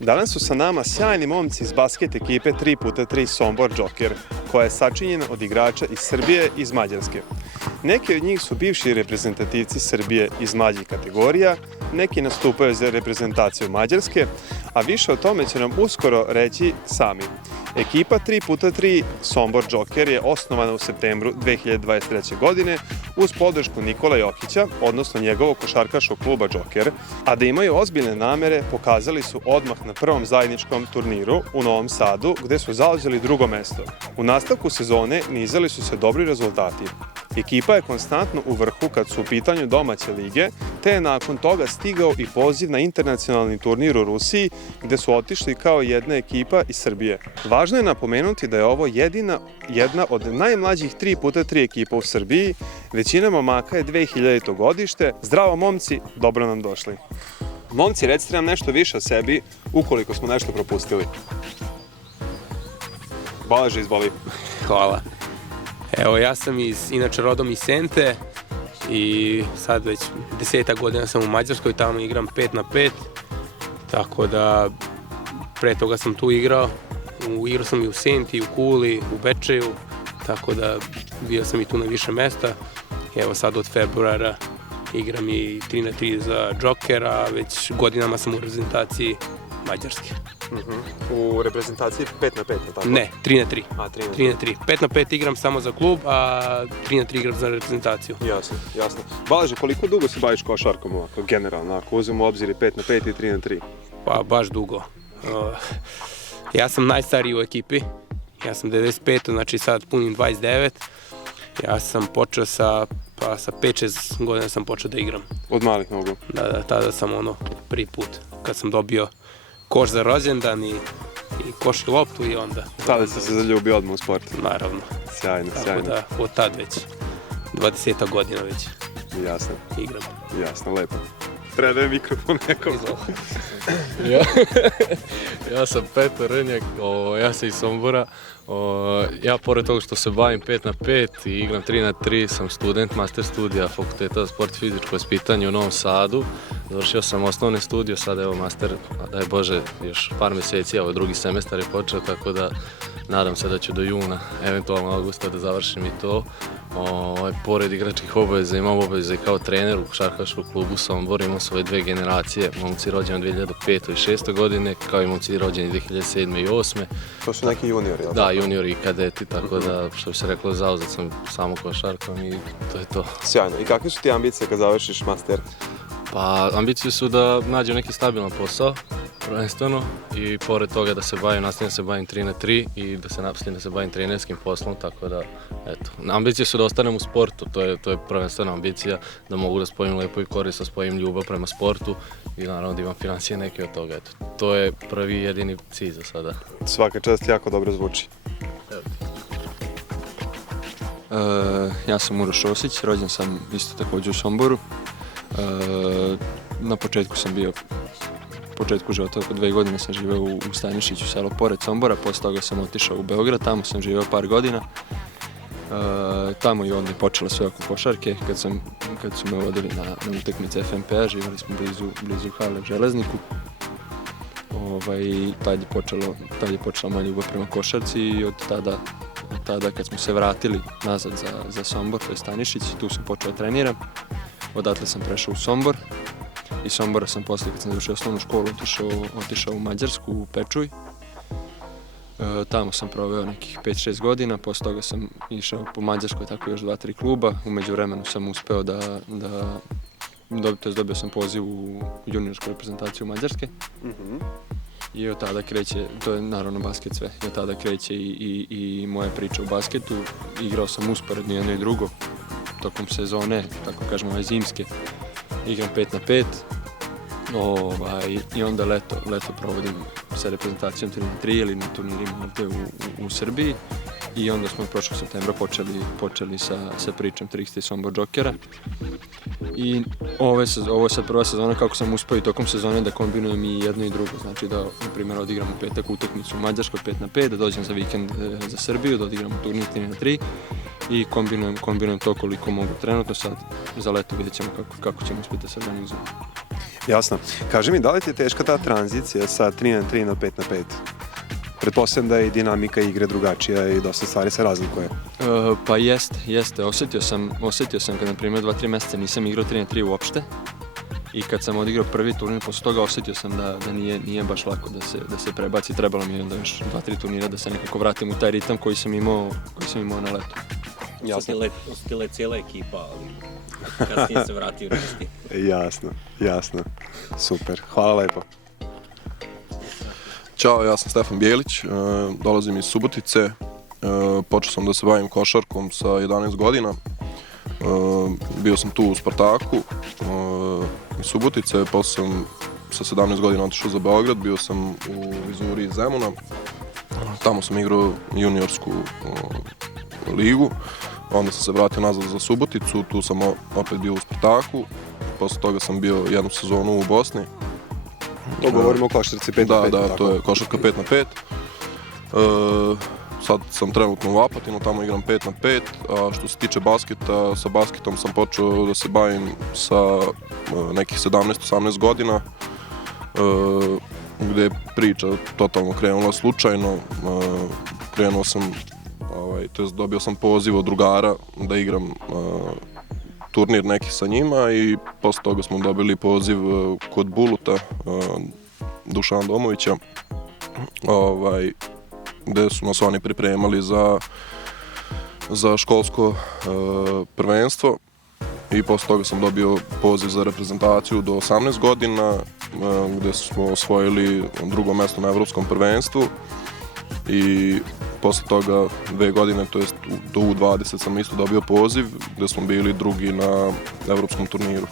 Danas su sa nama sjajni momci iz basket ekipe 3x3 Sombor Joker, koja je sačinjena od igrača iz Srbije i iz Mađarske. Neki od njih su bivši reprezentativci Srbije iz mlađih kategorija, neki nastupaju za reprezentaciju Mađarske, a više o tome će nam uskoro reći sami. Ekipa 3x3 Sombor Joker je osnovana u septembru 2023. godine uz podršku Nikola Jokića, odnosno njegovog košarkaškog kluba Joker, a da imaju ozbiljne namere pokazali su odmah na prvom zajedničkom turniru u Novom Sadu, gde su zauzeli drugo mesto. U nastavku sezone nizali su se dobri rezultati. Ekipa je konstantno u vrhu kad su u pitanju domaće lige, te je nakon toga stigao i poziv na internacionalni turnir u Rusiji, gde su otišli kao jedna ekipa iz Srbije. Važno je napomenuti da je ovo jedna od najmlađih 3x3 ekipa u Srbiji. Većina momaka je 2000. godište. Zdravo momci, dobro nam došli. Momci, recite nam nešto više o sebi, ukoliko smo nešto propustili. Balaže, izvoli. Hvala. Evo, ja sam inače rodom iz Sente i sad već 10 godina sam u Mađarskoj, tamo igram 5x5, tako da pre toga sam tu igrao. Igrao sam i u Senti, i u Kuli, u Bečeju, tako da bio sam i tu na više mesta. Evo sad od februara igram i 3x3 za Jokera, već godinama sam u reprezentaciji Mađarske. U reprezentaciji 5x5, tako? Ne, 3x3. A, 3x3. 5x5 igram samo za klub, a 3x3 igram za reprezentaciju. Jasno, jasno. Balaže, koliko dugo se baviš košarkom ovako, generalno, ako uzmemo u obzir i 5x5 i 3x3? Pa, baš dugo. Ja sam najstariji u ekipi. Ja sam 95, znači sad punim 29. Ja sam počeo sa 5-6 godina sam počeo da igram. Od malih nogu? Da, tada sam prvi put kad sam dobio koš za rođendan i koš i loptu i onda. Tada si se zaljubio odmah u sport? Naravno. Sjajno, sjajno. Tako da od tad već, 20 godina već Jasno. Igram. Jasno, lepo. Predaje mikrofon nekom. Ja sam Petar Rnjak, ja sam iz Sombora. Ja pored toga što se bavim 5x5 i igram 3x3, sam student master studija Fakulteta za sport i fizičko vaspitanje u Novom Sadu. Završio sam osnovne studije, sada evo master, daj Bože, još par mjeseci, ovo drugi semestar je počeo, tako da nadam se da ću do juna, eventualno augusta da završim i to. Pored igračkih obaveza imam obaveze i kao trener u košarkaškom klubu Sombor. Imam svoje dve generacije, momci rođeni 2005. i 2006. godine, kao i momci rođeni 2007. i 2008. To su neki juniori, jel? Da, juniori i kadeti, tako da, što bi se reklo, zauzet sam samo košarkom i to je to. Sjajno. I kakve su ti ambicije kad završiš master? Pa, ambicije su da nađem neki stabilan posao, prvenstveno, i pored toga da se bavim, nastavim da se bavim 3x3 i da se nastavim da se bavim trenerskim poslom, tako da, eto. Ambicije su da ostanem u sportu, to je prvenstvena ambicija, da mogu da spojim lepo i korisno, spojim ljubav prema sportu i naravno da imam financije neke od toga, eto. To je prvi i jedini cilj za sada. Svaka čast, jako dobro zvuči. Ja sam Uroš Osić, rođen sam isto također u Somboru. Na početku sam bio, početku života, oko 2 godine sam živeo u Stanišiću, selo pored Sombora, posle toga sam otišao u Beograd, tamo sam živeo par godina. Tamo i onda je počelo sve oko košarke, kad su me vodili na utakmice FNP-a, živjeli smo blizu hale u Železniku. Tad je počela moja ljubav prema košarci i od tada kad smo se vratili nazad za Sombor, to je Stanišić, tu sam počeo da treniram. Odatle sam prešao u Sombor. Iz Sombora sam posle, kad sam završio osnovnu školu, otišao u Mađarsku, u Pečuj. Tamo sam proveo nekih 5-6 godina, posle toga sam išao po Mađarskoj, tako još 2-3 kluba. U međuvremenu sam uspeo dobio sam poziv u juniorsku reprezentaciju Mađarske. I od tada kreće, to je naravno basket sve, i od tada kreće i moja priča u basketu. Igrao sam usporedno jedno i drugo tokom sezone, tako kažemo ove zimske. Igram 5x5 i onda leto provodim sa reprezentacijom 3x3 ili na turnirima ovdje u Srbiji. I onda smo prošlog septembra počeli sa pričom 3x3 Sombor Jokera. I ovo je sad prva sezona kako sam uspio i tokom sezone da kombinujem i jedno i drugo. Znači da, na primjer, odigram u petak utakmicu u Mađarskoj 5x5, da dođem za vikend za Srbiju, da odigram turnir 3x3 i kombinujem to koliko mogu trenutno. Sad za leto vidjet ćemo kako ćemo uspjeti da se organizujemo. Jasno. Kaži mi, da li ti je teška ta tranzicija sa 3-3 na 5-5? Pretpostavljam da je i dinamika igre drugačija i dosta stvari se razlikuje. Pa jeste. Osjetio sam kad, na primjer, 2-3 mjeseca nisam igrao 3-3 uopšte. I kad sam odigrao prvi turnir, posle toga osjetio sam da nije baš lako da se prebaci. Trebalo mi je onda još 2-3 turnira da se nekako vratim u taj ritam koji sam imao na letu. Ostila je cijela ekipa, ali kasnije se vratio na isti. Jasno. Super. Hvala lepo. Ćao, ja sam Stefan Bijelić, dolazim iz Subotice. Počeo sam da se bavim košarkom sa 11 godina. Bio sam tu u Spartaku iz Subotice, posle sam sa 17 godina otišao za Beograd, bio sam u Vizuri iz Zemuna. Tamo sam igrao juniorsku ligu, onda sam se vratio nazad za Suboticu, tu sam opet bio u Spartaku. Posle toga sam bio jednu sezonu u Bosni. To govorimo o košarci 5-5. Da, to je košarka 5-5. Sad sam trenutno u Apatinu, tamo igram 5-5, a što se tiče basketa, sa basketom sam počeo da se bavim sa nekih 17-18 godina, gde je priča totalno krenula slučajno. Krenuo sam, dobio sam poziv od drugara da igram turnir neki sa njima i posle toga smo dobili poziv kod Buluta, Dušana Domovića, gde su nas oni pripremali za školsko prvenstvo i posle toga sam dobio poziv za reprezentaciju do 18 godina, gde smo osvojili drugo mesto na evropskom prvenstvu i posle toga 2 godine, to jest do U20 sam isto dobio poziv, gde smo bili drugi na evropskom turniru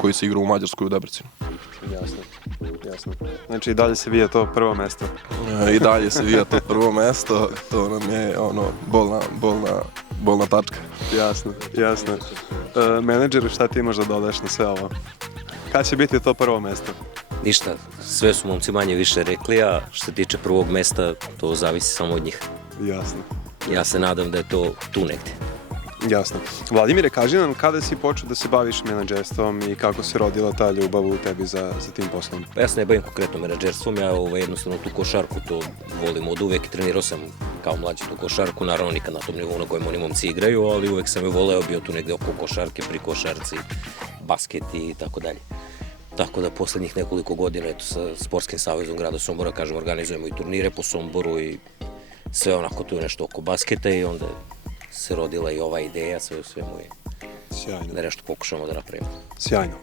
koji se igra u Mađarskoj u Debrecinu. Jasno. Znači i dalje se vija to prvo mesto. I dalje se vija to prvo mesto, to nam je bolna tačka. Jasno. Menadžeru, šta ti imaš da dodaš na sve ovo? Kad će biti to prvo mesto? Ništa, sve su momci manje više rekli, a što se tiče prvog mesta, to zavisi samo od njih. Jasno. Ja se nadam da je to tu negdje. Jasno. Vladimire, kaži nam kada si počeo da se baviš menadžerstvom i kako se rodila ta ljubav u tebi za tim poslom? Pa ja se ne bavim konkretno menadžerstvom, ja jednostavno tu košarku to volim od uvek, trenirao sam kao mlađi tu košarku, naravno nikad na tom nivou na kojem oni momci igraju, ali uvek sam je voleo, bio tu negdje oko košarke, pri košarci, basket i tako dalje. Tako da poslednjih nekoliko godina sa Sportskim savezom grada Sombora, kažem, organizujemo i turnire po Somboru i sve onako tu je nešto oko basketa i onda se rodila i ova ideja, sve u svemu i da nešto pokušamo da napravimo. Sjajno.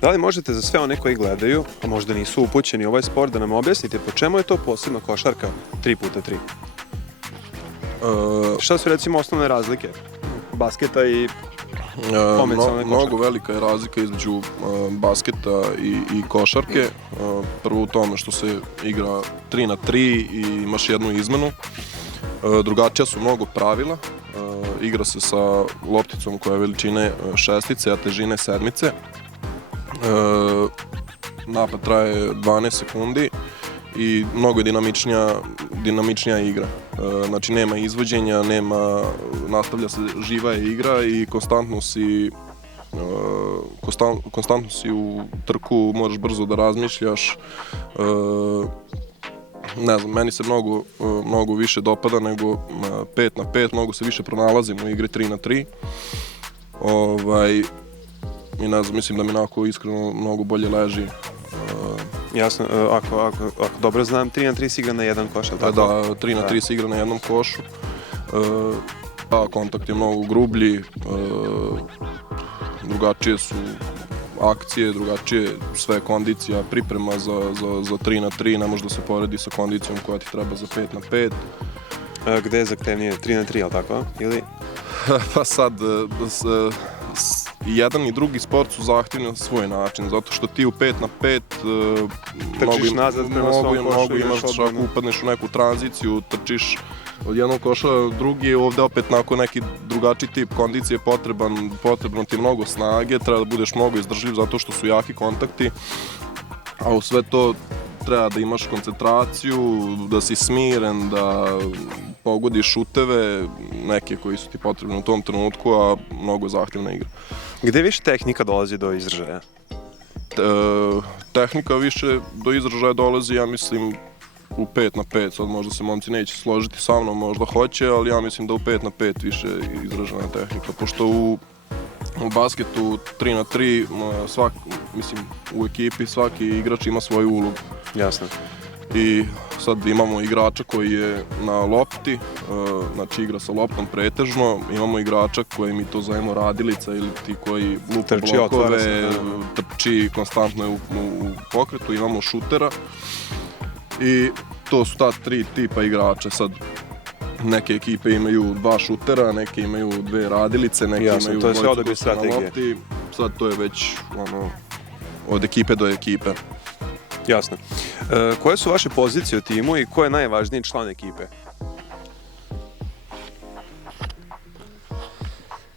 Da li možete za sve one koji gledaju, a možda nisu upućeni u ovaj sport, da nam objasnite po čemu je to posebna košarka 3x3? Šta su recimo osnovne razlike basketa i konvencionalne košarke? Mnogo velika je razlika između basketa i košarke. Prvo u tome što se igra 3x3 i imaš jednu izmenu. Drugačija su mnogo pravila. Igra se sa lopticom koja je veličine šestice, a težine sedmice. Napad traje 12 sekundi i mnogo je dinamičnija igra. Znači nema izvođenja, nastavlja se živa je igra i konstantno si u trku, moraš brzo da razmišljaš. Ne znam, meni se mnogo više dopada nego 5x5, mnogo se više pronalazim u igri 3x3. I ne znam, mislim da mi onako iskreno mnogo bolje leži. Jasno, ako dobro znam, 3x3 se igra na jedan koš, ali tako? Da, 3x3 se igra na jednom košu. Kontakt je mnogo grublji, drugačije su akcije, drugačije sve kondicija, priprema za 3x3 ne može da se poredi sa kondicijom koja ti treba za 5x5. Gde je zahtevnije? 3x3, ali tako? Ili? Pa sad, jedan i drugi sport su zahtjevni na svoj način, zato što ti u 5x5 trčiš nazad prema svom košu, imaš ako upadneš u neku tranziciju, trčiš od jednog koša drugi, ovdje opet nakon neki drugačiji tip kondicije potrebno ti mnogo snage, treba da budeš mnogo izdržljiv zato što su jaki kontakti, a u sve to treba da imaš koncentraciju, da si smiren, da pogodiš šuteve, neke koji su ti potrebni u tom trenutku, a mnogo zahtjevna igra. Gde više tehnika dolazi do izražaja? tehnika više do izražaja dolazi, ja mislim, u 5 na 5, sad možda se momci neće složiti sa mnom, možda hoće, ali ja mislim da u 5 na 5 više izražena tehnika, pošto u basketu 3 na 3, mislim, u ekipi svaki igrač ima svoju ulogu. Jasno. I sad imamo igrača koji je na lopti, znači igra sa loptom pretežno, imamo igrača koji mi to zovemo radilica ili ti koji lupa Trči, blokove, otvara se, trči konstantno u pokretu, imamo šutera i to su ta 3 tipa igrača. Sad neke ekipe imaju 2 šutera, neke imaju 2 radilice, neke Jasno, imaju to je sve dvojicu odabir koji su na strategije. lopti, sad to je već od ekipe do ekipe. Jasno. Koje su vaše pozicije u timu i ko je najvažniji član ekipe?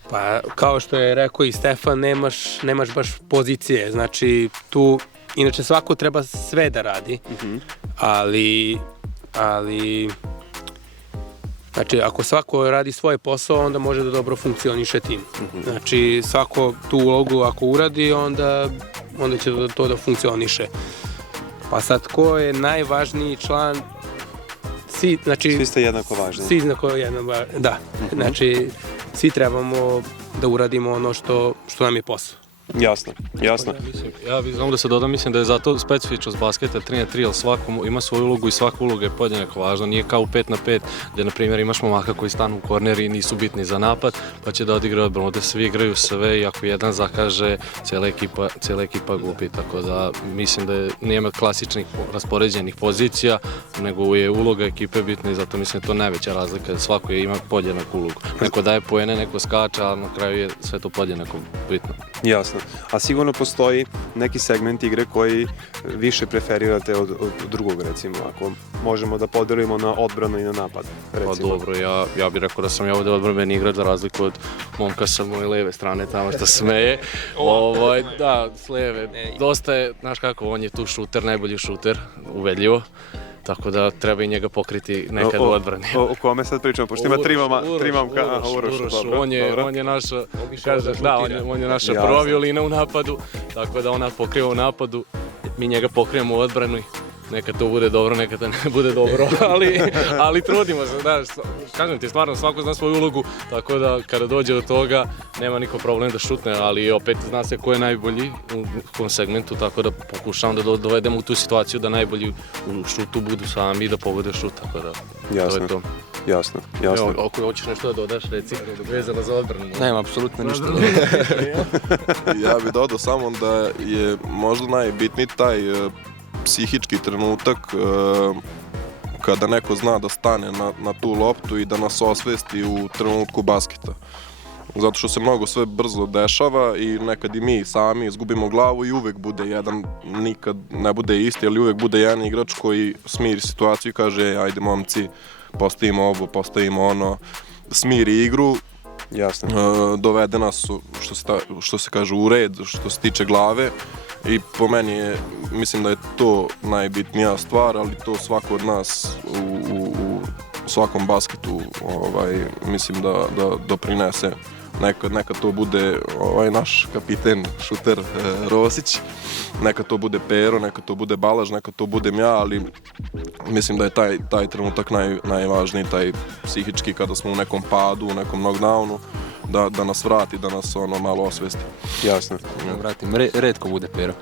Pa, kao što je rekao i Stefan, nemaš baš pozicije, znači tu, inače svako treba sve da radi, ali, znači ako svako radi svoj posao, onda može da dobro funkcioniše tim. Znači svako tu ulogu ako uradi, onda će to da funkcioniše. Pa sad, ko je najvažniji član? Svi ste jednako važni. Svi da. Znači, svi trebamo da uradimo ono što nam je posao. Jasno. Ja bih samo da se dodam, mislim da je zato specifičnost basketa 3 na 3, jer svako ima svoju ulogu i svaka uloga je podjednako važna. Nije kao u 5 na 5, gdje na primjer imaš momaka koji stanu u korner i nisu bitni za napad, pa će da odigraju odbranu. Ovdje svi igraju sve i ako jedan zakaže, cijela ekipa gubi. Tako da mislim da nema klasičnih raspoređenih pozicija, nego je uloga ekipe bitna i zato mislim da je to najveća razlika. Svako ima podjednaku ulogu. Neko daje poene, neko skače, a na kraju je sve to podjednako bitno. Jasno. A sigurno postoji neki segment igre koji više preferirate od drugog, recimo, ako možemo da podelimo na odbranu i na napad, recimo. Pa dobro, ja bih rekao da sam ja ovdje odbrambeni igrač za razliku od momka sa moje leve strane tamo što smeje. Da, s leve. Dosta je, znaš kako, on je tu šuter, najbolji šuter, uvedljivo. Tako da treba i njega pokriti nekad u odbrani. O kome sad pričamo? Pošto ima tri momka. Uroš, on je naša, on je naša prva violina u napadu, tako da ona pokriva u napadu, mi njega pokrijemo u odbrani. Nekad to bude dobro, nekad to ne bude dobro, ali trudimo se, da, kažem ti, stvarno svako zna svoju ulogu, tako da kada dođe do toga nema niko problem da šutne, ali opet zna se ko je najbolji u kom segmentu, tako da pokušavam da dovedemo u tu situaciju da najbolji u šutu budu sami i da pogode šut, tako da to je to. Jasno. Evo, ako hoćeš nešto da dodaš, reci, vezano za odbranu. Nema apsolutno ništa. Ja bih dodao samo da je možda najbitniji taj psihički trenutak kada neko zna da stane na tu loptu i da nas osvesti u trenutku basketa. Zato što se mnogo sve brzo dešava i nekad i mi sami izgubimo glavu i uvek bude jedan, nikad ne bude isti, ali uvek bude jedan igrač koji smiri situaciju i kaže ajde momci, postavimo ovo, postavimo ono, smiri igru. Jasno. Dovede nas, što se kaže, u red, što se tiče glave. I po meni je, mislim da je to najbitnija stvar, ali to svako od nas u svakom basketu mislim da doprinese. Nekad to bude naš kapiten, šuter Rosić, nekad to bude Pero, nekad to bude Balaž, nekad to budem ja, ali mislim da je taj trenutak najvažniji, taj psihički kada smo u nekom padu, u nekom knockdownu, da nas vrati, da nas malo osvesti. Jasno. Vratim, retko bude Pero.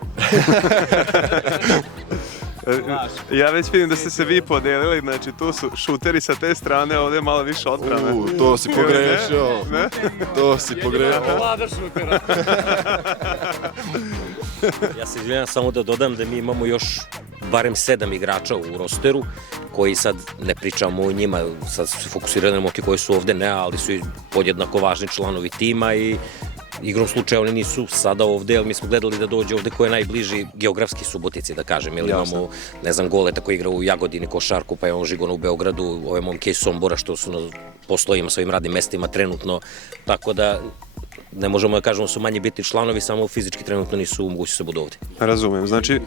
Ja već vidim da ste se vi podelili, znači tu su šuteri sa te strane, ovdje je malo više odbrane. To si pogrešio. To si pogrešio. Vlada šutera. Ja se izvinjam samo da dodam da mi imamo još barem 7 igrača u rosteru, koji sad ne pričamo o njima, sad se fokusiramo na momke koji su ovdje, ne, ali su podjednako važni članovi tima i igrom slučaja oni nisu sada ovdje, ali mi smo gledali da dođe ovdje ko je najbliži geografski Subotici, da kažem, jer imamo, ne znam, Goleta koji igra u Jagodini košarku, pa je on Žigona u Beogradu, ove momke iz Sombora što su na poslovima, svojim radnim mestima trenutno, tako da ne možemo da kažemo su manje bitni članovi, samo fizički trenutno nisu u mogućnosti da budu ovdje. Razumijem, znači...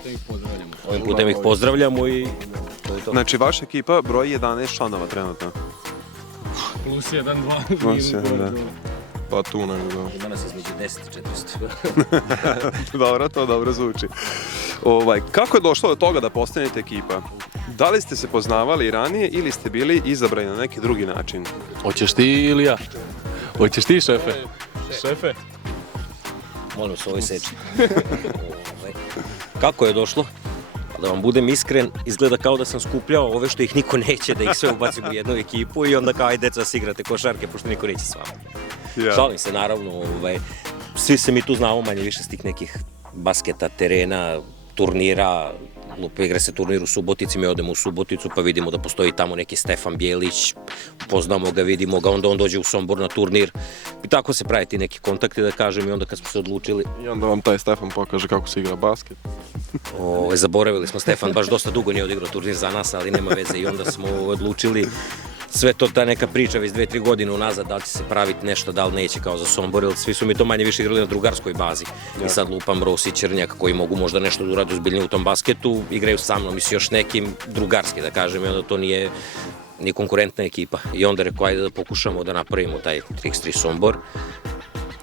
Ovim putem ih pozdravljamo i to je to. Znači, vaša ekipa broji 11 članova trenutno. Plus 1, 2, Plus 1, da. Pa tu negdje, da. Danas između 10 i 400. Dobro, to dobro zvuči. Kako je došlo do toga da postanete ekipa? Da li ste se poznavali ranije ili ste bili izabrani na neki drugi način? Hoćeš ti ili ja? Hoćeš ti, šefe? Šefe? Molim se, ovoj seči. Kako je došlo? Da vam budem iskren, izgleda kao da sam skupljao ove što ih niko neće, da ih sve ubacim u jednu ekipu i onda kao aj deca se igrate košarke, pošto niko neće s vama. Šalim se, naravno, svi se mi tu znamo manje više s tih nekih basketa, terena, turnira. Igra se turnir u Subotici, mi odemo u Suboticu pa vidimo da postoji tamo neki Stefan Bjelić, poznamo ga, vidimo ga, onda on dođe u Sombor na turnir i tako se pravi ti neki kontakti, da kažem, i onda kad smo se odlučili... I onda vam taj Stefan pokaže kako se igra basket. Zaboravili smo, Stefan baš dosta dugo nije odigrao turnir za nas, ali nema veze, i onda smo odlučili sve to, ta neka priča već 2-3 godine unazad, da li će se praviti nešto, da li neće kao za Sombor, jer svi su mi to manje više igrali na drugarskoj bazi. I sad lupam Rosić, Črnjak, koji mogu možda nešto da urade ozbiljnije u tom basketu, igraju sa mnom i s još nekim drugarski, da kažem, i onda to nije ni konkurentna ekipa. I onda rekao, ajde da pokušamo da napravimo taj X3 Sombor,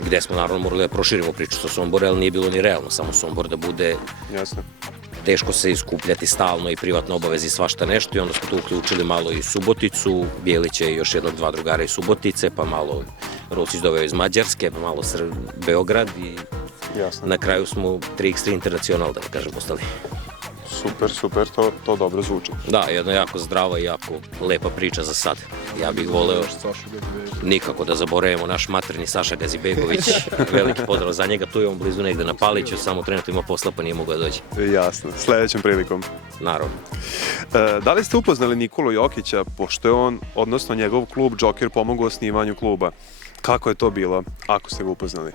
gde smo naravno morali da proširimo priču sa Sombora, ali nije bilo ni realno samo Sombor da bude... Jasno. Teško se iskupljati stalno i privatne obaveze i svašta nešto, i onda smo tu uključili malo i Suboticu, Bjelića i još jednog, dva drugara iz Subotice, pa malo Rosić doveo iz Mađarske, pa malo Beograd i na kraju smo 3x3 Internacional, da kažem, ostali. Super, to dobro zvuči. Da, jedna jako zdrava i jako lepa priča za sad. Ja bih voleo nikako da zaboravimo naš materni Saša Gazibegović, veliki pozdrav za njega, tu je on blizu negde na Paliću, samo trenutno ima posla pa nije mogao da dođe. Jasno, sledećom prilikom. Naravno. Da li ste upoznali Nikolu Jokića, pošto je on, odnosno njegov klub Joker, pomogao osnivanju kluba? Kako je to bilo, ako ste ga upoznali?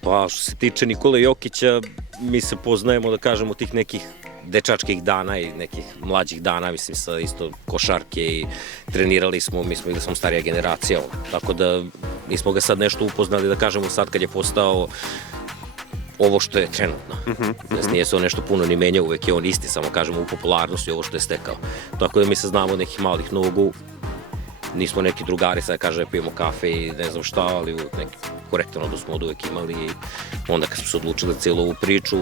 Pa, što se tiče Nikole Jokića, mi se poznajemo, da kažemo, tih nekih dečačkih dana i nekih mlađih dana, mislim, sa isto košarke i trenirali smo, mi smo ili smo starija generacija, tako da nismo ga sad nešto upoznali, da kažemo, sad kad je postao ovo što je trenutno. Nije se on nešto puno ni menjao, uvek je on isti, samo kažemo u popularnosti ovo što je stekao. Tako da mi se znamo nekih malih nogu, nismo neki drugari, sad kaže pijemo kafe i ne znam šta, ali neki korektan odnos smo od uvek imali i onda kad smo se odlučili cijelu ovu priču,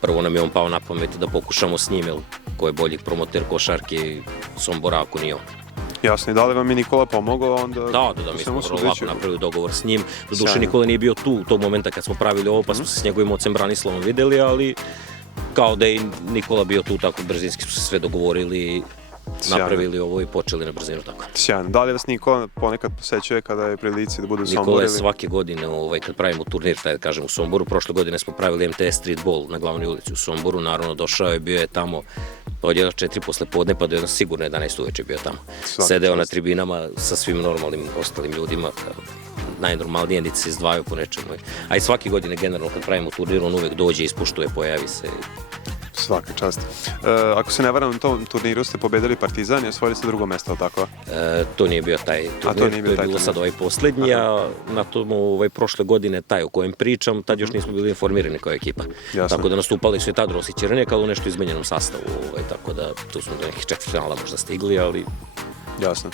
prvo nam je on pao na pamet da pokušamo s njim, jer ko je bolji promoter košarke Sombora ako nije on. Jasno, i da li vam je Nikola pomogao onda? Da, mi smo vrlo lako napravili dogovor s njim. Doduše Nikola nije bio tu u tog momenta kad smo pravili ovo, pa smo se s njegovim ocem Branislavom videli, ali kao da je Nikola bio tu, tako brzinski smo se sve dogovorili, napravili ovo i počeli na brzinu tako. Sjajno. Da li vas Nikola ponekad posećuje kada je prilici da bude u Somboru? Nikola je svake godine, kad pravimo turnir, da kažem, u Somboru, prošle godine smo pravili MTS streetball na glavnoj ulici u Somboru, naravno došao je, bio je tamo od 1-4 posle podne pa do jedno sigurno 11 uveče bio tamo. Sedeo na tribinama sa svim normalnim ostalim ljudima, najnormalnije, niti se izdvajao po nečemu. A i svake godine generalno kad pravimo turnir, on uvek dođe, ispuštuje, pojavi se. Svaka čast. Ako se ne varam, na tom turniru ste pobedili Partizan i osvojili ste drugo mesto, tako? To nije bio taj turnir, to je bilo sad ovaj poslednji, a na tom prošle godine taj o kojem pričam, tad još nismo bili informirani kao ekipa. Tako da nastupali su i tad Rosić Črnjak, ali u nešto izmenjenom sastavu, tako da tu smo do nekih četvrtfinala možda stigli, ali... Jasno.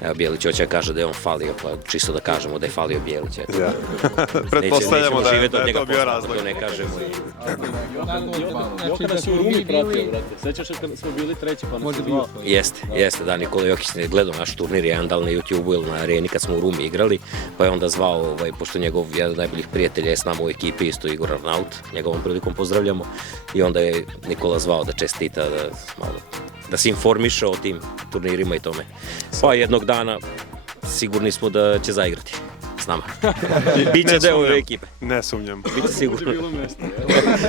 Evo, Bjelić hoće kaže da je on falio, pa čisto da kažemo da je falio Bjelić. Pretpostavljamo da je to bio razlog. To ne kažemo i... Joka nas je u Rumi pratio, brate. Sećaš kad smo bili treći pa nas je zvao? Jeste, da, Nikola Jokić je gledao naš turnir jedan dan na YouTube-u ili na areni kad smo u Rumi igrali, pa je onda zvao, pošto njegov jedan od najboljih prijatelja je s nama u ekipi, isto Igor Arnaut, njegovom prilikom pozdravljamo, i onda je Nikola zvao da čestita, da se informiše o tim turnirima i tome. Pa jednog dana sigurni smo da će zaigrati s nama. Biće deo ove ekipe. Ne sumnjam. Biće sigurno.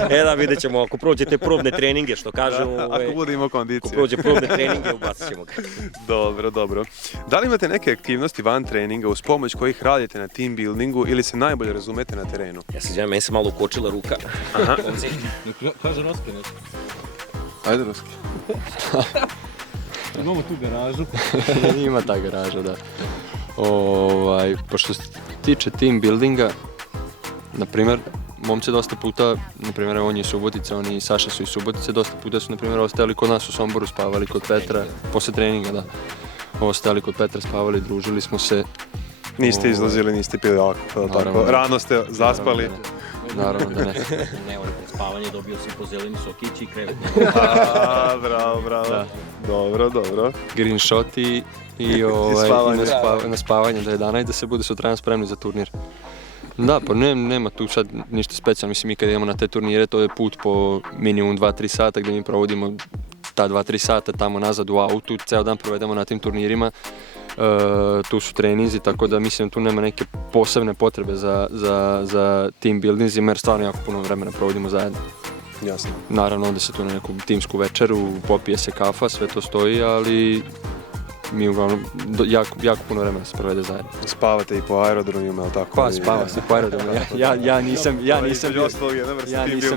Da, vidjet ćemo. Ako prođete probne treninge, što kažemo. Ako budemo kondicije. Ako prođe probne treninge, ubacit ćemo ga. Dobro. Da li imate neke aktivnosti van treninga uz pomoć kojih radite na team buildingu ili se najbolje razumete na terenu? Ja se izvijem, meni se malo ukočila ruka. Kaže Roski nešto. Ajde, Roski. Imamo tu garažu. Ima ta garaža, da. Pa što se tiče team buildinga, na primjer, momci dosta puta, na primjer, on je iz Subotice, oni i Saša su iz Subotice, dosta puta su, na primjer, ostajali kod nas u Somboru, spavali kod Petra, posle treninga, da. Ostajali kod Petra, spavali, družili smo se Niste izlazili, niste pili alkohol, tako? Naravno. Rano ste zaspali. Naravno da ne. Ne, on je pred spavanje dobio si po zeleni sokić i krevet. Bravo, bravo. Da. Dobro. Green shot i spavanje. na spavanje do 11 da se bude sutradan spremni za turnir. Da, pa nema tu sad ništa specijalno, mislim mi kad idemo na te turnire to je put po minimum 2-3 sata gdje mi provodimo ta 2-3 sata tamo nazad u autu, ceo dan provedemo na tim turnirima, tu su treninzi, tako da mislim tu nema neke posebne potrebe za team buildingzima jer stvarno jako puno vremena provodimo zajedno. Jasno. Naravno onda se tu na neku timsku večeru, popije se kafa, sve to stoji, ali mi uglavnom jako puno vremena se provede zajedno. Spavate i po aerodromima, ali tako? Pa spava se po aerodromu, ja nisam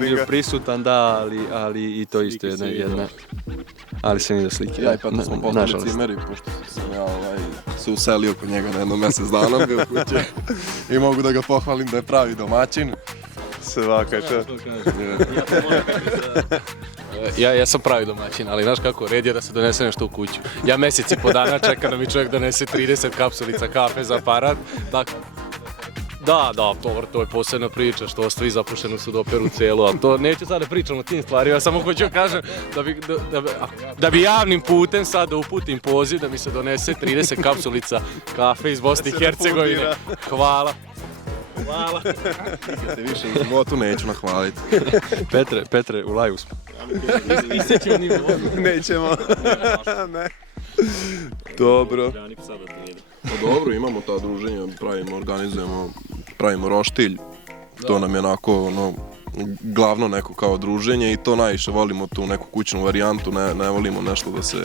bio prisutan, da, ali i to isto jedna. Ali sam vidio slike. Ja i Petar smo postali cimeri, pošto sam ja se uselio kod njega na jedno mjesec dana bio kuće i mogu da ga pohvalim da je pravi domaćin. Svaka čast. Ja sam pravi domaćin, ali znaš kako, red je da se donese nešto u kuću. Ja mjesec i po dana čekam da mi čovjek donese 30 kapsulica kafe za aparat. Tako. Da, to je posebna priča što ostavi zapuštenu sudoperu cijelu, ali to neću sad da pričam o tim stvarima, ja samo hoću kažem da bi javnim putem sad da uputim poziv da mi se donese 30 kapsulica kafe iz Bosne i Hercegovine. Hvala. Kad te više u životu neću nahvaliti. Petre, u laju smo. Nećemo. Ne. Dobro. Pa dobro, imamo ta druženja, organizujemo, pravimo roštilj. To nam je onako, glavno neko kao druženje i to najviše volimo tu neku kućnu varijantu, ne volimo nešto da se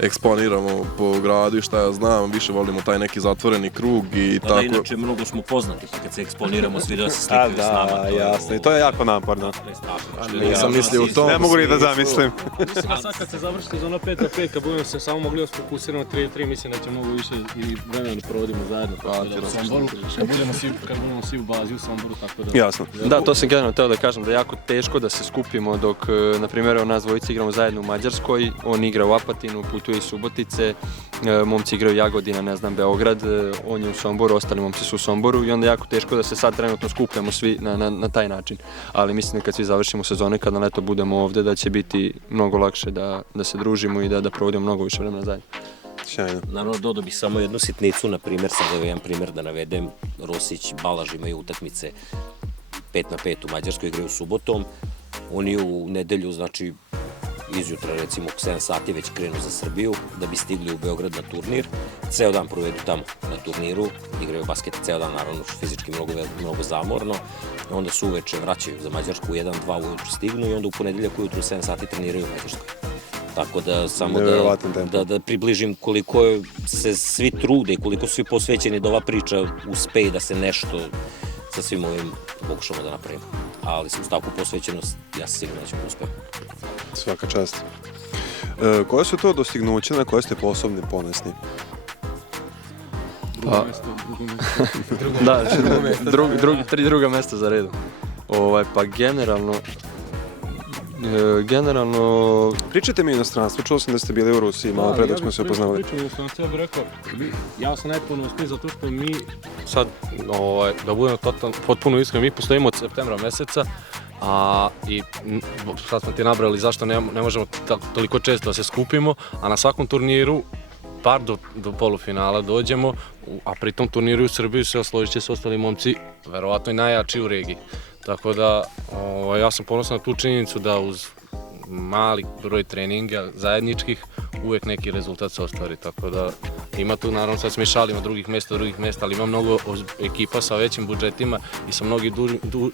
eksponiramo po gradu i šta ja znam, više volimo taj neki zatvoreni krug i tako. Da, inače mnogo smo poznati, pa kad se eksponiramo svi da se slikaju s nama. Da, jasno, i to je jako naporno. Nisam mislio u tom. Ne mogu ni da zamislim. Mislim da sad kad se završi sezona 5-5, kad budemo se samo mogli fokusirati na 3-3, mislim da će mnogo više i vremena da provodimo zajedno. U Somboru, kad budemo svi u bazi u Somboru, tako da... Jasno. Da, to sam generalno htio da kažem da je jako teško da se skupimo dok, na primjer, nas dvojice igramo zajedno u Mađarskoj, on igra u Apatinu, putuje iz Subotice, momci igraju Jagodina, ne znam, Beograd, on je u Somboru, ostali momci su u Somboru i onda je jako teško da se sad trenutno skupljamo svi na taj način. Ali mislim da kad svi završimo sezone, kad na leto budemo ovdje, da će biti mnogo lakše da se družimo i da provodimo mnogo više vremena zajedno. Sjajno. Naravno, dodao bih samo jednu sitnicu, na primjer, sad evo jedan primjer da navedem, Rosić, Balaž imaju utakmice 5-5 u Mađarskoj, igraju subotom, oni u nedelju, znači, izjutra recimo 7 sati već krenu za Srbiju da bi stigli u Beograd na turnir. Ceo dan provedu tamo na turniru, igraju basket ceo dan, naravno fizički mnogo zamorno. Onda su uveče vraćaju za Mađarsku, 1-2 ujutru stignu i onda u ponedeljak ujutru 7 sati treniraju u Mađarskoj. Tako da samo da približim koliko se svi trude i koliko su svi posvećeni da ova priča uspe i da se nešto sa svim ovim pokušamo da napravimo. Ali sam stavku posvećenost, ja sam sigurno da ćemo uspjeti. Svaka čast. Koje su to dostignuće na koje ste posebno ponosni? Da, tri druga mjesta za redom. Pa generalno... Pričajte mi o inostranstvu, čuo sam da ste bili u Rusiji malo pre dok smo se upoznavali. Ja bih ja bih rekao, ja sam najponosniji zato što mi Sad, da budemo potpuno iskreni, mi postojimo od septembra mjeseca, i sad smo ti nabrali zašto ne možemo toliko često da se skupimo, a na svakom turniru bar do polufinala dođemo, a pri tom turniru u Srbiji se složit će s ostali momci, verovatno i najjači u regiji. Tako da ja sam ponosan na tu činjenicu da uz mali broj treninga zajedničkih uvijek neki rezultat se ostvari, tako da ima tu, naravno sad mi šalimo drugih mjesta, ali ima mnogo ekipa sa većim budžetima i sa mnogim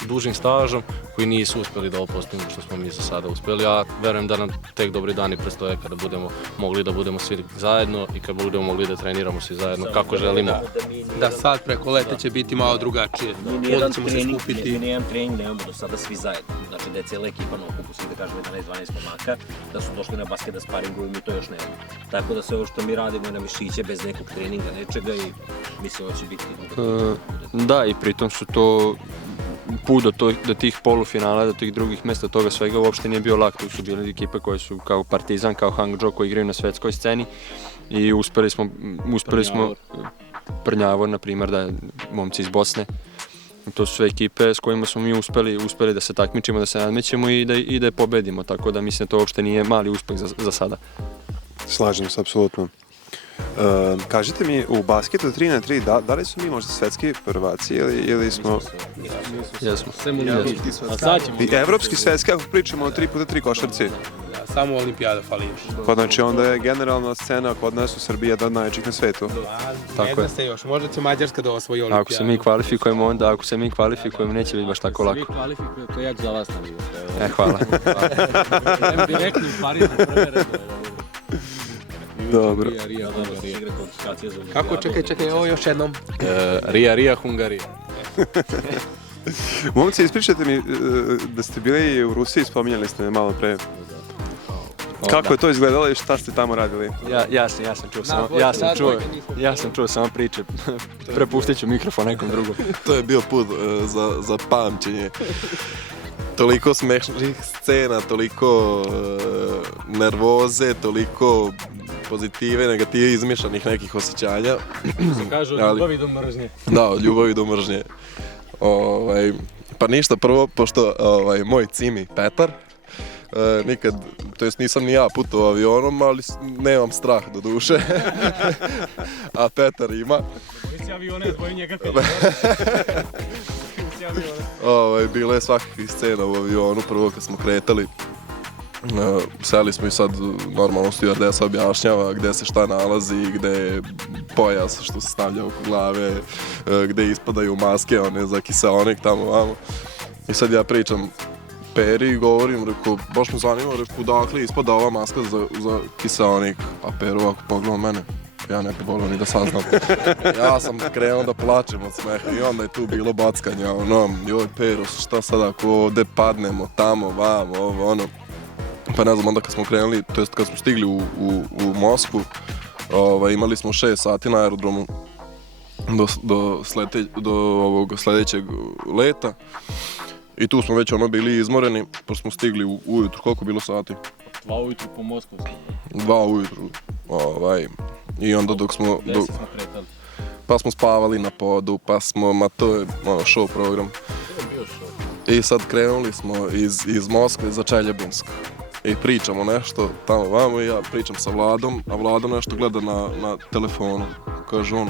dužim stažom koji nisu uspjeli da ovo postignu što smo mi za sada uspjeli, a verujem da nam tek dobri dani predstoje kada budemo mogli da budemo svi zajedno i kada budemo mogli da treniramo svi zajedno kako želimo. Da sad preko leta će biti malo drugačije, onda ćemo se skupiti. Mi nijedan trening nemamo do sada svi zajedno, znači da je cijela ekipa na okupu, svi da kažemo 11-12 komaka, da su došli na basket da sparinguju i mi to još nemamo. Tako da sve ovo što mi radimo je na mišiće bez nekog treninga, nečega i mislim da će biti druga. Da, i pritom su to put do tih polufinala, do tih drugih mjesta, toga svega uopšte nije bio lak. Tu su bile ekipe koje su kao Partizan, kao Hangzhou koji igraju na svetskoj sceni i uspeli smo Prnjavor, na primjer, da momci iz Bosne. To su sve ekipe s kojima smo mi uspeli da se takmičimo, da se nadmećemo i da je pobedimo, tako da mislim da to uopšte nije mali uspeh za sada. Slažem se, apsolutno. Kažite mi, u basketu 3x3, da li su mi možda svetski prvaci ili smo... Jesmo. I evropski svetski, ako pričamo o 3x3 košarci. Samo Olimpijada fali još. Pa znači onda je generalna scena kod nas u Srbiji jedna od najjačih na svetu. Ne zna se još, možda će Mađarska da osvoji Olimpijadu. Ako se mi kvalifikujemo, neće biti baš tako lako. Svi kvalifikuju, to ja ću za vas navijati. Hvala. Direktno u Pariz na prve redove. Dobro. Kako? Čekaj, ovo još jednom. Rija, Hungarija. Momci, ispričajte mi da ste bili u Rusiji, spominjali ste me malo pre. Kako je to izgledalo i šta ste tamo radili? Ja sam čuo samo priče. Prepustit ću mikrofon nekom drugom. To je bio put za pamćenje. Toliko smešnih scena, toliko nervoze, toliko pozitive, negative, izmišljenih nekih osjećanja. Kažu od ljubavi do mržnje. Da, od ljubavi do mržnje. Pa ništa, prvo, pošto moj cimi Petar, nikad, to jest nisam ni ja putovao avionom, ali nemam strah do duše. A Petar ima. Nisi avione, zboj njega kad Bilo je svakakvih scena u avionu, prvo kad smo kretali. Seli smo i sad normalno stewardesa objašnjava gde se šta nalazi, gde je pojas što se stavlja oko glave, gde ispadaju maske one za kiseonik tamo vamo. I sad ja pričam Peri i govorim, rekao, baš me zanima, rekao, dakle ispada ova maska za kiseonik, a Peru ako pogleda mene, ja ne bi volio ni da saznam. Ja sam krenuo da plačem od smeha i onda je tu bilo backanja, joj Peru, šta sad ako ovde padnemo, tamo, vamo, ovo, ono. Pa ne znam, onda kad smo krenuli, to jest kad smo stigli u Moskvu, imali smo 6 sati na aerodromu do ovog sledećeg leta. I tu smo već bili izmoreni, pošto smo stigli ujutru, koliko bilo sati? 2 ujutru po Moskvu. 2 ujutru, i onda dok smo... 10 smo kretali. Pa smo spavali na podu, pa smo, to je show program. To je bio show. I sad krenuli smo iz Moskve za Čeljabinsk. I pričamo nešto tamo vamo i ja pričam sa Vladom, a Vlado nešto gleda na telefonu. Kaže on,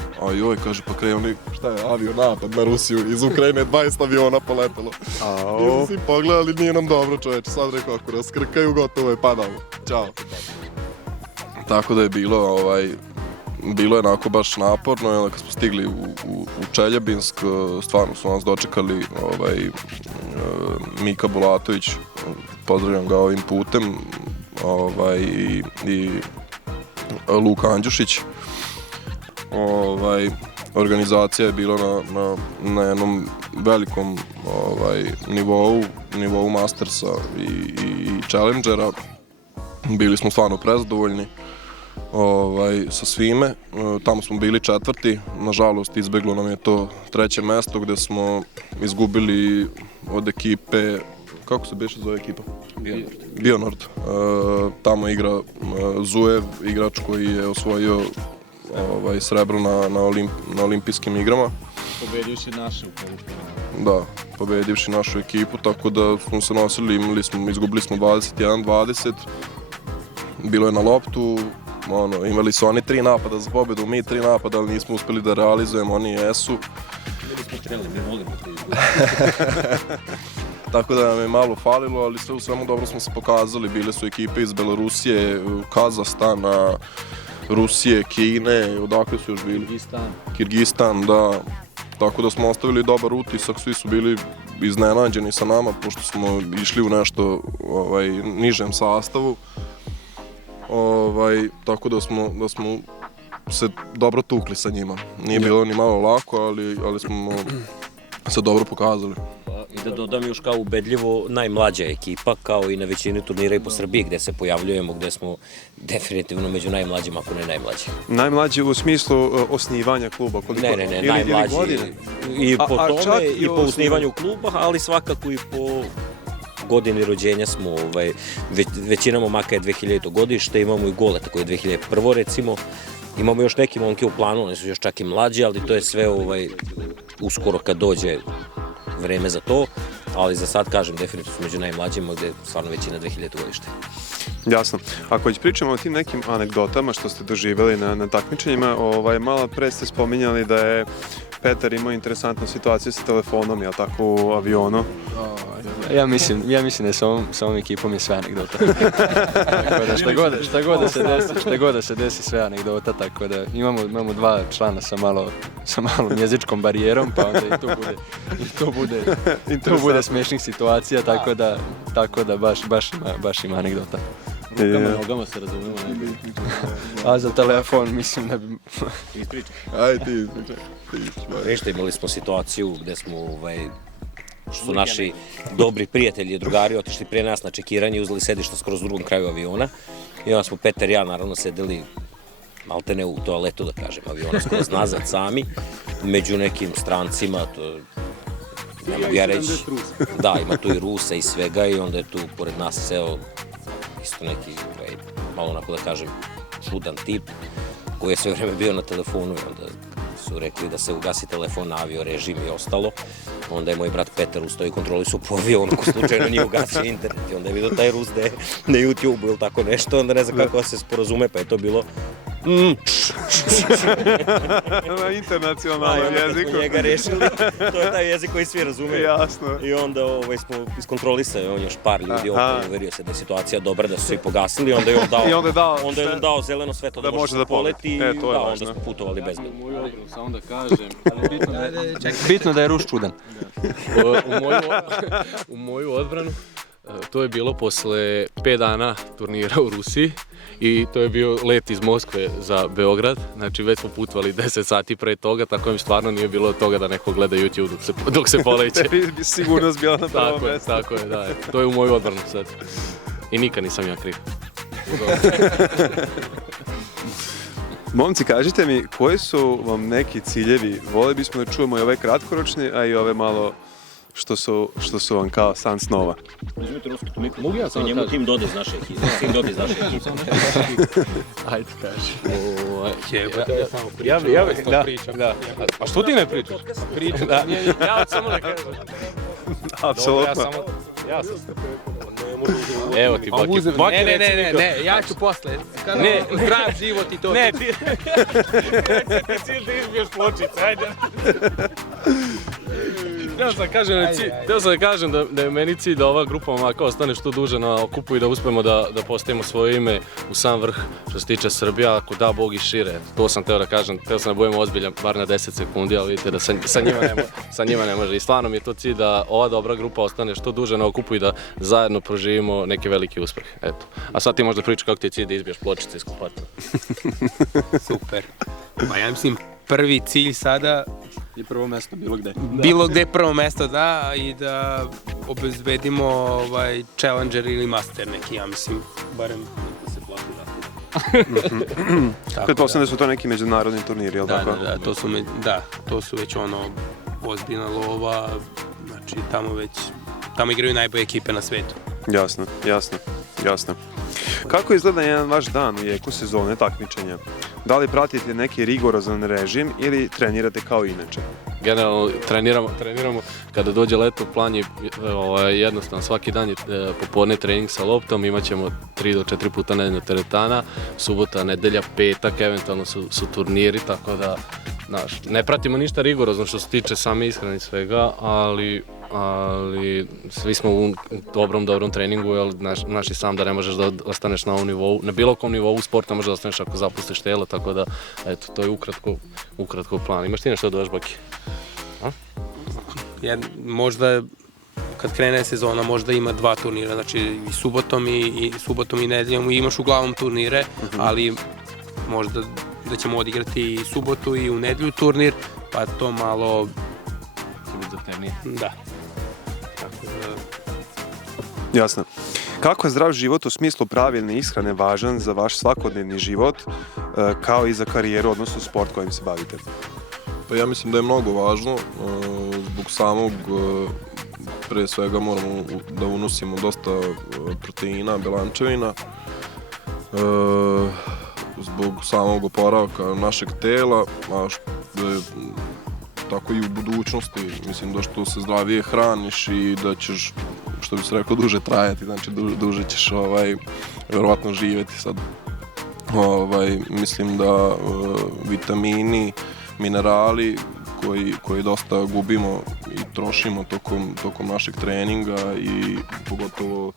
kaže pa krenuli, šta je, avionapad na Rusiju, iz Ukrajine 20 aviona poletelo. I svi pogledali, nije nam dobro čoveče, sad rekao ako raskrkaju, gotovo je, padamo, ćao. Tako da je bilo je onako baš naporno i onda kad smo stigli u Čeljabinsk, stvarno su nas dočekali Mika Bulatović, pozdravljam ga ovim putem, i Luka Andjušić. Organizacija je bila na jednom velikom nivou Mastersa i Challengera. Bili smo stvarno prezadovoljni sa svime. Tamo smo bili 4. Nažalost, izbeglo nam je to 3. mesto gde smo izgubili od ekipe, kako se beše zove ekipa? Bionord. Tamo igra Zuev, igrač koji je osvojio srebro na olimpijskim igrama. Pobedivši naše u polufinale. Da, pobedivši našu ekipu, tako da smo se nosili, izgubili smo 21-20. Bilo je na loptu, imali su oni 3 napada za pobedu, mi 3 napada, ali nismo uspeli da realizujemo, oni jesu. Bili smo streli, mi volimo to Tako da nam je malo falilo, ali sve u svemu dobro smo se pokazali. Bile su ekipe iz Belorusije, Kazahstana, Rusije, Kine, odakle su još bili? Kirgistan, da. Tako da smo ostavili dobar utisak, svi su bili iznenađeni sa nama, pošto smo išli u nešto nižem sastavu. Tako da smo se dobro tukli sa njima. Nije bilo ni malo lako, ali smo se dobro pokazali. da dodam još kao ubedljivo najmlađa ekipa, kao i na većini turnira i po Srbiji gde se pojavljujemo, gde smo definitivno među najmlađima, ako ne najmlađi. Najmlađi u smislu osnivanja kluba? Koliko? Ne, najmlađi i po tome i po osnivanju kluba, ali svakako i po godini rođenja smo, većina momaka je 2000. godište, imamo i Goleta koji je 2001. recimo, imamo još neki momke u planu, oni su još čak i mlađi, ali to je sve uskoro kad dođe vreme za to, ali za sad kažem definitivno su među najmlađima gde je stvarno većina 2000. godište. Jasno. Ako već pričamo o tim nekim anegdotama što ste doživjeli na takmičenjima, malo pre ste spominjali da je Petar imao interesantnu situaciju sa telefonom, jel tako, u avionu? Ja mislim da je sa ovom ekipom je sve anegdota. Tako da šta god da se desi sve anegdota, tako da imamo dva člana sa malom jezičkom barijerom, pa onda i to bude smešnih situacija, tako da baš ima anegdota. Nogama se razumemo. A za telefon mislim da bi... Ispričaj. Ajde ti ispričaj. Ništa, imali smo situaciju gde smo, što su naši dobri prijatelji i drugari otišli prije nas na čekiranje i uzeli sedišta skroz u drugom kraju aviona. I onda smo Petar i ja naravno sedeli maltene u toaletu, da kažem, aviona skroz nazad sami, među nekim strancima, to ne mogu ja reći. Da, ima tu i Rusa i svega i onda je tu pored nas seo isto neki, malo onako da kažem, čudan tip koji je sve vreme bio na telefonu i onda su rekli da se ugasi telefon na avio režim i ostalo. Onda je moj brat Petar ustao i kontrolisao po avionu ko slučajno nije ugasio internet i onda je vidio taj Rus da je na YouTube ili tako nešto, onda ne zna kako se sporazume, pa je to bilo na internacionalnom jeziku. Smo njega rešili, to je taj jezik koji svi razumeju. Jasno. I onda smo iskontrolisali, on još par ljudi okolo, uverio se da je situacija dobra, da su svi pogasili, onda je on dao zeleno svetlo da može da poleti i onda smo putovali bezbedno. Samo da kažem, Bitno da je Rus čudan. U moju odbranu, to je bilo posle 5 dana turnira u Rusiji i to je bio let iz Moskve za Beograd, znači već smo putovali 10 sati pre toga, tako mi stvarno nije bilo od toga da neko gleda YouTube dok se poleće. Bi sigurnost bila na prvom mjestu. Tako je, da. To je u moju odbranu sad. I nikad nisam ja kriv. Momci, kažite mi, koji su vam neki ciljevi? Voli bismo da čujemo i ove kratkoročne, a i ove malo što su vam kao san snova. Uzmite ruski tu mikrofon. Mogu ja sam njemu tim dode iz naše ekipe. Ajde, kaži. Ja pričam. A što ti ne pričaš? Pričam. Ja samo da kažem. Apsolutno. Ja sam. Evo ti Baki. Ne, ja ću posle. Ne, zdrav život i to. Ne, ti cilj da izbiješ pločice, ajde. Htio sam da kažem da je meni cilj da ova grupa momaka ostane što duže na okupu i da uspemo da postavimo svoje ime u sam vrh što se tiče Srbija, ako da Bog i šire. To sam teo da kažem, teo sam da budemo ozbiljan bar na 10 sekundi, ali vidite da sa njima ne može. I stvarno mi je to cilj da ova dobra grupa ostane što duže na okupu i da zajedno proživimo neki veliki uspeh. Eto. A sad ti možda pričaš kako ti je cilj da izbiješ pločice iz kupata. Super. Pa ja mislim prvi cilj sada I prvo mesto bilo gde. Bilo gde prvo mesto, da, i da obezbedimo Challenger ili Master neki, ja mislim, barem da se plati da. Pretpostavljam da su to neki međunarodni turniri, jel tako? Da, to su već ozbiljna lova, znači tamo igraju najbolje ekipe na svetu. Jasno. Kako izgleda jedan vaš dan u jeku sezone takmičenja? Da li pratite neki rigorozan režim ili trenirate kao inače? Generalno treniramo kada dođe leto, plan je jednostavno, svaki dan je popodne trening sa loptom, imat ćemo 3 do 4 puta nedeljno teretana, subota, nedelja, petak, eventualno su turniri, tako da ne pratimo ništa rigorozno što se tiče same ishrane i svega, ali svi smo u dobrom treningu, jer znaš i sam da ne možeš da ostaneš na ovom nivou, na bilo kom nivou sporta možeš da ostaneš ako zapustiš telo, tako da eto, to je ukratko plan. Imaš ti nešto da dodaš, Baki? Možda kad krene sezona možda ima 2 turnira, znači i subotom i nedeljom imaš uglavnom turnire, ali možda da ćemo odigrati i subotu i u nedelju turnir, pa to malo... zahtevnije. Da. Jasno. Kako je zdrav život u smislu pravilne ishrane važan za vaš svakodnevni život, kao i za karijeru, odnosno sport kojim se bavite? Pa ja mislim da je mnogo važno, zbog samog, pre svega moramo da unosimo dosta proteina, belančevina, zbog samog oporavka našeg tela, a što je tako i u budućnosti, mislim da što se zdravije hraniš i da ćeš, što bi se rekao, duže trajati, znači duže ćeš verovatno živjeti sad. Mislim da vitamini, minerali koji dosta gubimo i trošimo tokom našeg treninga i pogotovo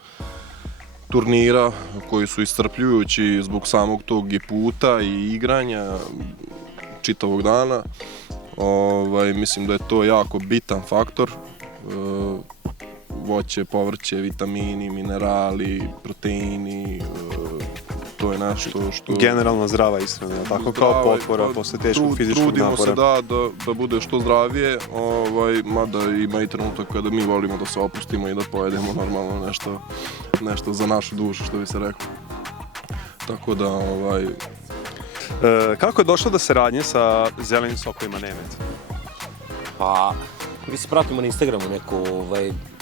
turnira koji su iscrpljujući zbog samog tog i puta i igranja čitavog dana. Mislim da je to jako bitan faktor. Voće, povrće, vitamini, minerali, proteini, to je nešto što... Generalno zdrava ishrana, tako kao potpora posle teškog fizičkog napora. Trudimo se da bude što zdravije, mada ima i trenutak kada mi volimo da se opustimo i da pojedemo normalno nešto za našu dušu, što bi se rekao. Tako da, Kako je došlo do saradnje sa Zelenim sokovima Nemec? Pa, mi se pratimo na Instagramu neko,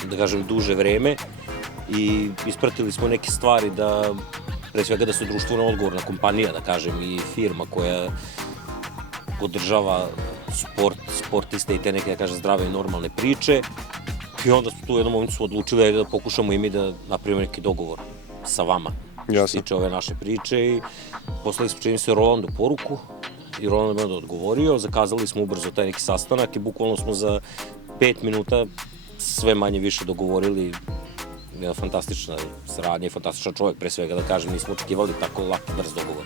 da kažem, duže vreme i ispratili smo neke stvari da, pre svega da su društveno odgovorna kompanija, da kažem, i firma koja podržava sportiste i te neke, da kažem, zdrave i normalne priče. I onda smo tu u jednom momentu odlučili da pokušamo i mi da napravimo neki dogovor sa vama. Što se tiče ove naše priče i poslali smo, čini se, Rolandu poruku i Roland je odgovorio, zakazali smo ubrzo taj neki sastanak i bukvalno smo za 5 minuta sve manje više dogovorili. Jedna fantastična saradnja i fantastičan čovjek, pre svega, da kažem, nismo očekivali tako lak i brz dogovor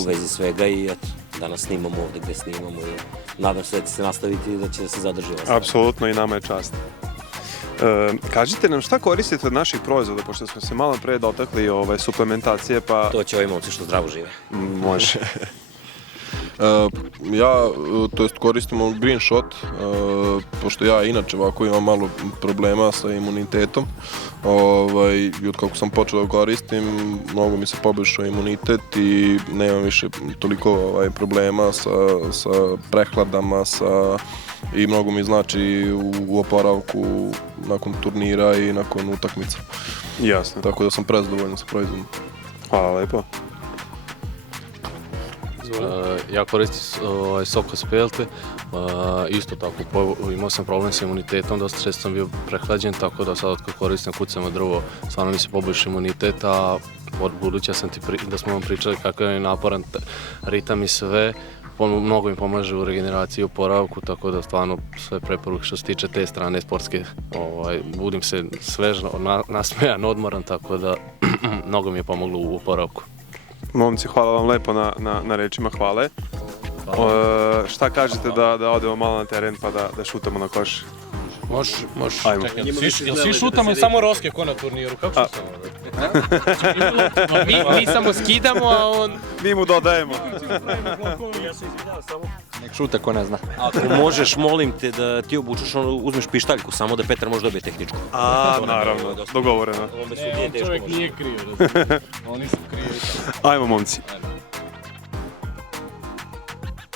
u vezi svega i eto, danas snimamo ovde gde snimamo i nadam se da će se nastaviti i da će se zadrži ova stvar. Apsolutno i nama je čast. Kažite nam šta koristite od naših proizvoda, pošto smo se malo pre dotakli suplementacije, pa... To će ovi momci što zdravo žive. Može. Koristimo Green Shot, pošto ja inače ovako imam malo problema sa imunitetom i od kako sam počeo da koristim, mnogo mi se poboljšao imunitet i nemam više toliko problema sa prehladama i mnogo mi znači u oporavku nakon turnira i nakon utakmica. Jasno. Tako da sam prezadovoljan sa proizvodom. Hvala lepo. Ja koristim Soko Spelte, isto tako imao sam problem sa imunitetom, dosta često sam bio prehlađen, tako da sad kad koristim kucamo drvo, stvarno mi se poboljša imunitet, a budući da smo vam pričali kakav je naporan ritam i sve, mnogo mi pomaže u regeneraciji i oporavku, tako da stvarno sve preporuke što se tiče te strane sportske, budim se svežno, nasmejan, odmoran, tako da mnogo mi je pomoglo u oporavku. Momci, hvala vam lepo na rečima hvale. Šta kažete da odemo malo na teren pa da šutamo na koš? Može. Ajmo. Jel svi šutamo samo roske ko na turniru? Kako šutamo? Mi samo skidamo, a on... Mi mu dodajemo. Nek šuta ko ne zna. Ako možeš, molim te da ti obučeš, uzmeš pištaljku, samo da Petar može dobije tehničku. Naravno, dogovoreno. On čovjek nije krio, oni su krivi. Ajmo, momci.